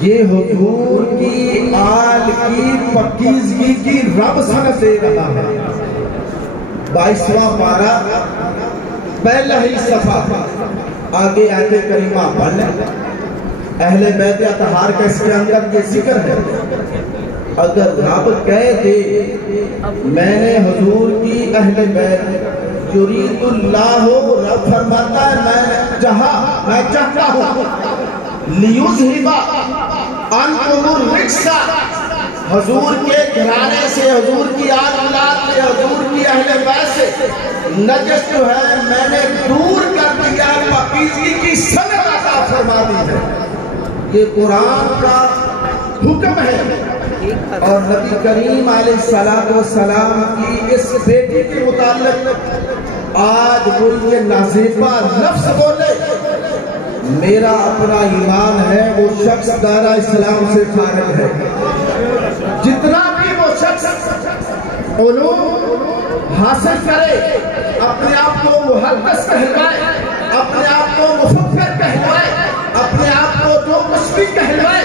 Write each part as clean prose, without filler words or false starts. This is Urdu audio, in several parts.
یہ حضور کی آل کی پکیزگی کی رب سنت دے رہا ہے۔ 22واں پارہ پہلا ہی صفحہ، آگے آیت کریمہ پڑھیں۔ اہل بیت اطہار کا اس کے اندر یہ ذکر ہے۔ اگر رب کہہ دے میں نے حضور کی اہل بیت یرید اللہ، رب فرماتا ہے میں چاہتا ہوں لیذہب عنکم الرجس، حضور کے گھرانے سے، حضور کی آل اولاد سے، حضور کی اہل بیت سے نجس جو ہے میں نے دور کر دیا، پاکیزگی کی سند عطا فرما دی ہے۔ یہ قرآن کا حکم ہے۔ اور نبی کریم علیہ السلام کی اس بیٹی کے متعلق آج وہ یہ نازیبہ لفظ بولے، میرا اپنا ایمان ہے وہ شخص دائرہ اسلام سے خارج ہے۔ جتنا بھی وہ شخص علوم حاصل کرے، اپنے آپ کو محدث کہلوائے، اپنے آپ کو مفکر کہلوائے، اپنے آپ کو جو کچھ بھی کہلوائے،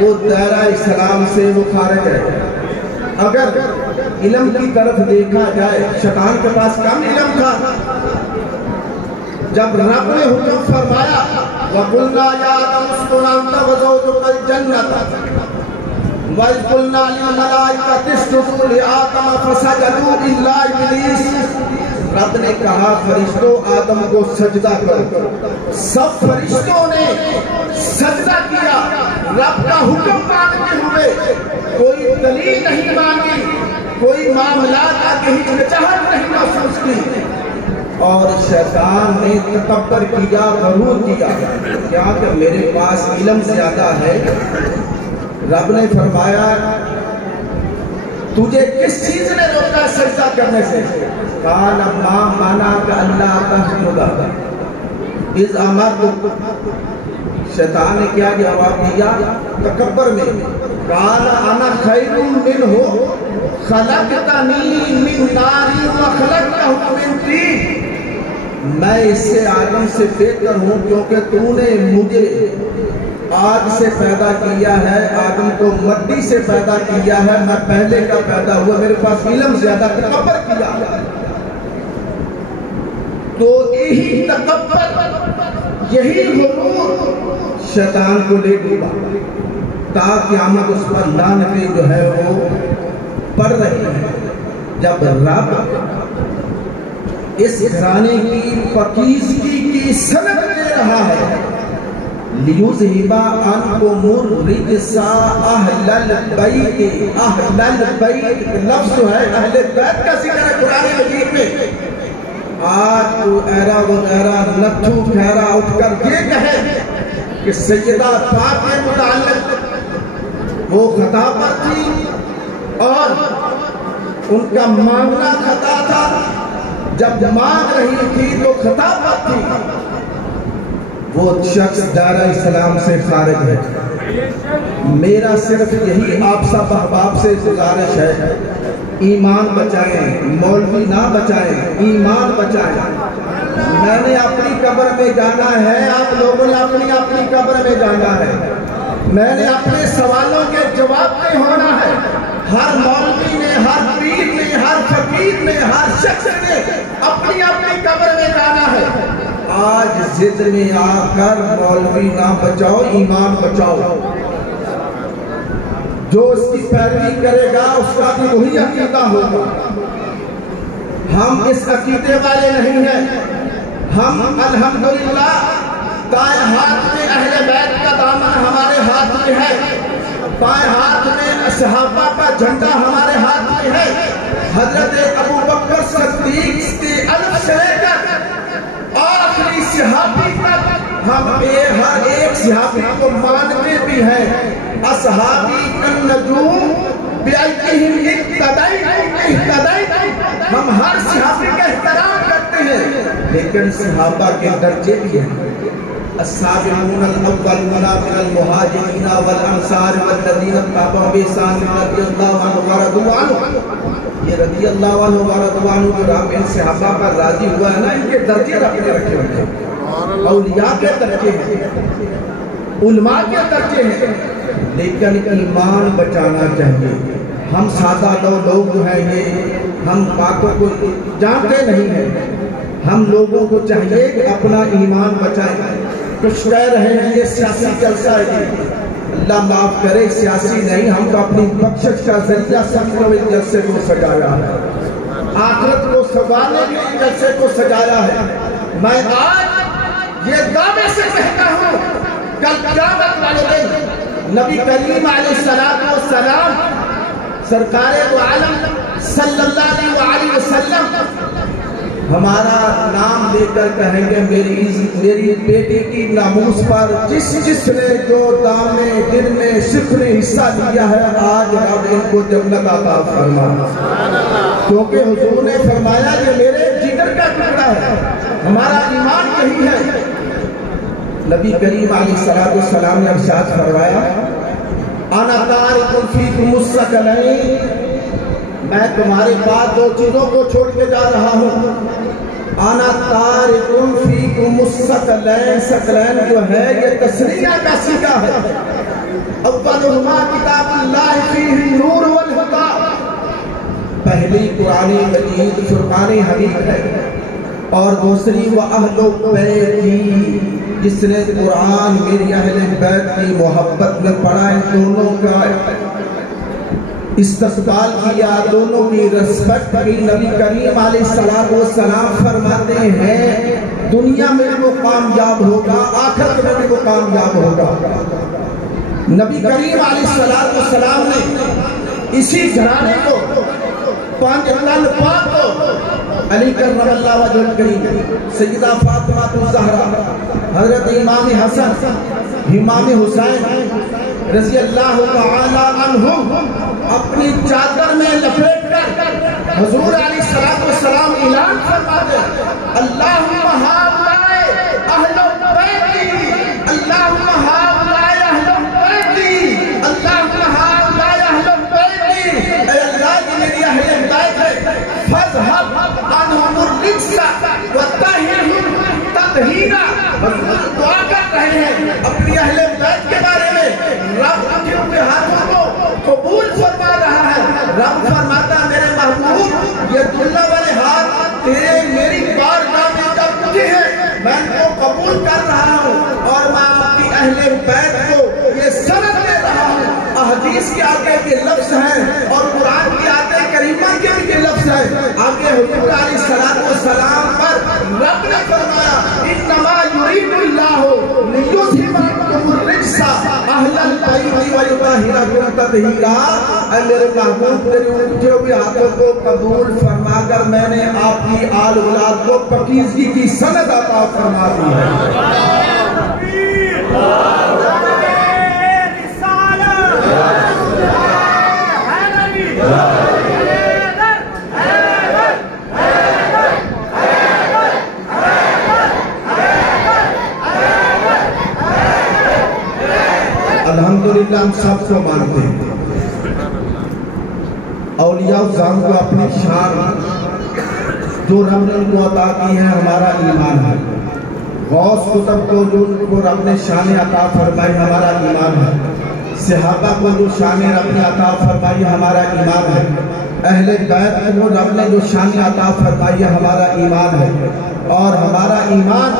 وہ دائرہ اسلام سے وہ خارج ہے۔ اگر علم کی طرف دیکھا جائے، شیطان کے پاس کم علم تھا۔ جب رب نے حکم فرمایا وَقُلْنَا يَا آدَمُ اسْكُنْ أَنْتَ وَزَوْجُكَ الْجَنَّةَ وَإِذْ قُلْنَا لِلْمَلَائِكَةِ اسْجُدُوا لِآدَمَ فَسَجَدُوا إِلَّا إِبْلِيسَ، رب نے کہا فرشتوں آدم کو سجدہ کرو، سب فرشتوں نے سجدہ کیا، رب کا حکم مانتے ہوئے، کوئی دلیل نہیں مانگی، کوئی معاملات آگے ہچکچاہٹ نہیں محسوس کی۔ اور شیطان نے تکبر کیا، غرور کیا، کیا کہ میرے پاس علم زیادہ ہے۔ رب نے فرمایا تجھے کس چیز نے روکا سجدہ کرنے سے؟ قال ما منعک الا تسجد اذ امرتک، شیطان نے کیا جواب دیا تکبر میں، قال انا خیر منہ خلقتنی من نار وخلقتہ من طین، میں اس سے آدم سے بہتر ہوں کیونکہ تو نے مجھے آگ سے پیدا کیا ہے، آدم کو مٹی سے پیدا کیا ہے، میں پہلے کا پیدا ہوا، میرے پاس علم زیادہ، تکبر کیا۔ تو یہی تکبر، یہی غرور شیطان کو لے ڈوبا، تا قیامت اس پر لعنتیں جو ہے وہ پڑ رہی ہے۔ جب رب اس گھرانے کی پاکیزگی کی سند دے رہا ہے، لیذہب عنکم الرجس اہل البیت، اہل البیت لفظ جو ہے اہل بیت کا ذکر ہے قرآن مجید میں۔ آج تو ایرا وغیرہ نتھو ٹھہرا اٹھ کر یہ کہے کہ سیدہ پاک کے متعلق وہ خطا پر تھی اور ان کا معاملہ خطا تھا، جب مانگ رہی تھی تو خطا پر تھی، وہ شخص دائرہ اسلام سے خارج ہے۔ میرا صرف یہی آپ سب احباب سے گزارش ہے، ایمان بچائیں، مولوی نہ بچائیں، ایمان بچائیں۔ میں نے اپنی قبر میں جانا ہے، آپ لوگوں نے اپنی اپنی قبر میں جانا ہے، میں نے اپنے سوالوں کے جواب میں ہونا ہے۔ ہر مولوی نے، ہر پیر نے، ہر فقیر نے، ہر شخص نے اپنی اپنی قبر میں جانا ہے۔ آج ضد میں آ کر مولوی نہ بچاؤ، ایمان بچاؤ۔ جو اس کی پیروی کرے گا اس کا بھی وہی عقیدہ ہوگا۔ ہم اس عقیدے والے نہیں ہیں، ہم الحمدللہ دائیں ہاتھ میں اہل بیت کا دامن ہمارے ہاتھ میں ہے، بائیں ہاتھ میں صحابہ کا جھنڈا ہمارے ہاتھ میں ہے۔ حضرت ابو بکر صدیق کے الف سے لے کر آخری صحابی تک ہم ہر ایک صحابی کو مانتے بھی ہیں۔ اصحابی النجوم بِأَيِّهِمْ اِقْتَدَيْتُمْ، ہم ہر صحابی کا احترام کرتے ہیں، لیکن صحابہ کے درجے بھی ہیں۔ السابقون الاولون من المہاجرین والانصار والذین اتبعوهم بإحسان رضی اللہ عنہ ورضوا عنہ، یہ رضی اللہ عنہ ورضوا عنہ جو رب ان صحابہ پر راضی ہوا ہے نا، ان کے درجے رکھے ہوئے ہیں۔ اولیاء کے درجے ہیں، علماء کے درجے ہیں، لیکن ایمان بچانا چاہیے۔ ہم سادہ لوگ جو ہیں یہ ہم باتوں کو جانتے نہیں ہیں، ہم لوگوں کو چاہیے کہ اپنا ایمان بچائیں۔ کچھ کہہ رہے ہیں یہ سیاسی جلسہ ہے، اللہ معاف کرے، سیاسی نہیں، ہم تو اپنی بخشش کا ذریعہ سب کو اس جلسے کو سجایا ہے، آخرت کو سنوارنے کے لیے جلسے کو سجایا ہے۔ میں آج یہ دعوے سے کہتا ہوں، کل قیامت والے دن نبی کریم علیہ السلام سرکار دو عالم صلی اللہ علیہ وسلم ہمارا نام لے کر کہیں گے میری بیٹی کی ناموس پر جس نے جو دام میں دن میں صرف نے حصہ لیا ہے، آج رب ان کو جنت عطا فرما، کیونکہ حضور نے فرمایا یہ میرے جگر کا ٹکڑا ہے، ہمارا ایمان یہی ہے۔ نبی کریم علیہ السلام نے ارشاد فرمایا انا تارک فیکم الثقلین، میں تمہارے پاس دو چیزوں کو چھوڑ کے جا رہا ہوں۔ انا تارک فیکم الثقلین، ثقلین جو ہے یہ تسنیہ کا صیغہ ہے۔ اولہما کتاب اللہ فیہ النور والہدی، پہلی قرآن مجید فرقان حمید ہے، اور دوسری وَأَهْلُ بَيْتِي، جس نے قرآن میری اہل بیت کی محبت میں پڑھا، ان دونوں کا استقبال کیا، دونوں کی رسپیکٹ کی۔ نبی کریم علیہ السلام فرماتے ہیں دنیا میں وہ کامیاب ہوگا، آخرت میں بھی وہ کامیاب ہوگا۔ نبی کریم علیہ السلام نے اسی گھرانے کو، پانچ تن پاک کو، علی کرم اللہ وجہ کریم، سیدہ فاطمہ الزہرا، حضرت امام حسن، امام حسین رضی اللہ تعالی عنہم اپنی چادر میں لپیٹ کر حضور علیہ السلام اعلان فرماتے اللہم ہؤلاء اہل بیتی، اللہم ہؤلاء اہل بیتی، اللہم ہؤلاء اہل بیتی، اے اللہ یہ میری اہل بیت ہے، فاذھب عنہم الرجس وطہرہم تطہیرا۔ دعا کر رہے ہیں اپنی اہل بیت کے بارے میں، رب ان کے ہاتھوں کو قبول فرما رہا ہے۔ رب فرماتا میرے محبوب یہ دلہ والے ہاتھ تیرے میری بارگاہ میں جب اٹھے ہیں، میں ان کو قبول کر رہا ہوں، اور میں آپ کی اہل بیت کو یہ سند دے رہا ہوں۔ احادیث کے آگے کے لفظ ہیں اور قرآن کی آیت کریمہ کے بھی لفظ ہیں۔ آگے حضور علیہ السلام پر رب نے فرمایا انما یرید اللہ لیذھب عنکم الرجس اہل البیت ویطہرکم تطہیرا۔ اے میرے محبوب تیرے اٹھے ہوئے ہاتھوں کو قبول فرما کر میں نے آپ کی آل اولاد کو پاکیزگی کی سند عطا فرما دی ہے۔ الحمدللہ ہم سب کو مانتے ہیں، اولیاء اعظام کو اپنی شان جو رب نے ان کو عطا کی ہے ہمارا ایمان ہے، غوث قطب کو جو ان کو رب نے شان عطا فرمائی ہمارا ایمان ہے، صحابہ کو جو شان رب نے عطا فرمائی ہمارا ایمان ہے، اہل بیت کو رب نے جو شان عطا فرمائی ہمارا ایمان ہے، اور ہمارا ایمان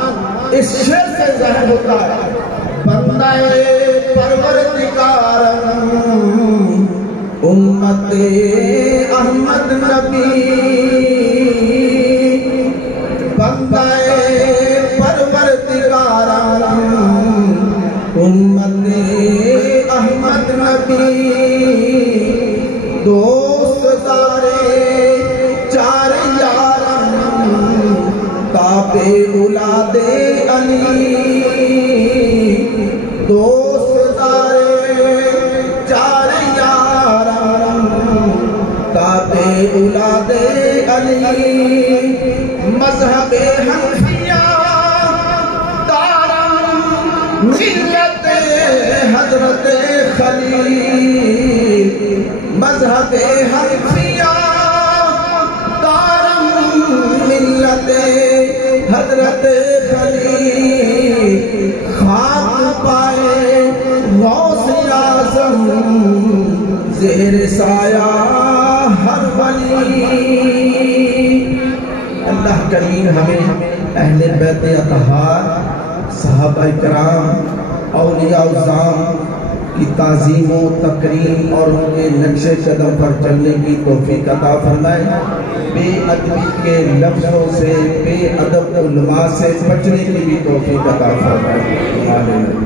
اس شعر سے ظاہر ہوتا ہے بندہ پروردگارم امت احمد نبی، بندہ پروردگارم امت احمد نبی، دوست دارے چار یارم تابع اولاد علی، دوست دارے چار یارم تابع اولاد علی، مذہب حنفیہ دارم ملت حضرت خلیل، مذہب حنفیہ دارم ملت حضرت خلیل۔ زیر سایہ ہر ولی. اللہ کریم ہمیں اہل بیت اطہار، صحابہ کرام، اولیاء الزام کی تعظیم و تکریم اور ان کے نقش قدم پر چلنے کی توفیق عطا فرمائے. بے ادبی کے لفظوں سے، بے ادب علماء سے بچنے کی بھی توفیق عطا فرمائے. آمین.